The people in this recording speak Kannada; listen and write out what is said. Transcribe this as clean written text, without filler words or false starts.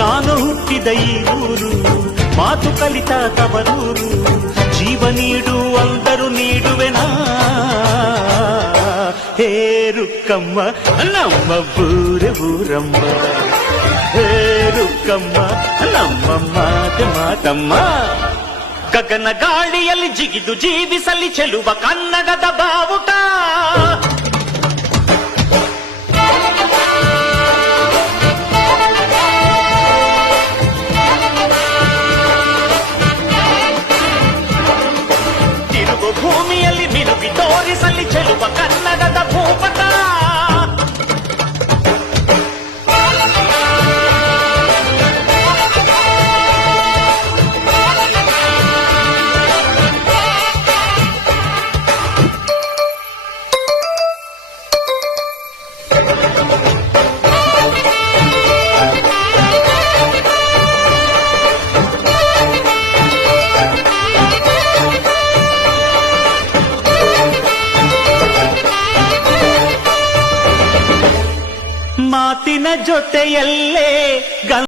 ನಾನು ಹುಟ್ಟಿದ ಈ ಊರು, ಮಾತು ಕಲಿತ ತವರೂರು, ಜೀವ ನೀಡು ಅಂದರು ನೀಡುವೆನಾ. ಹೇ ರುಕ್ಕಮ್ಮ ನಮ್ಮ ಬೂರೆ ಊರಮ್ಮ, ಹೇ ರುಕ್ಕಮ್ಮ ನಮ್ಮ ಮಾತೆ ಮಾತಮ್ಮ. ಗಗನ ಗಾಳಿಯಲ್ಲಿ ಜಿಗಿದು ಜೀವಿಸಲಿ ಚೆಲುವ ಕನ್ನಡದ ಬಾವುಟ. ತಿರುಗು ಭೂಮಿಯಲ್ಲಿ ಮಿನುಗಿ ತೋರಿಸಲಿ ಚೆಲುವ ಕನ್ನಡದ ಭೂಪಟ. ಮಾತಿನ ಜೊತೆಯಲ್ಲೇ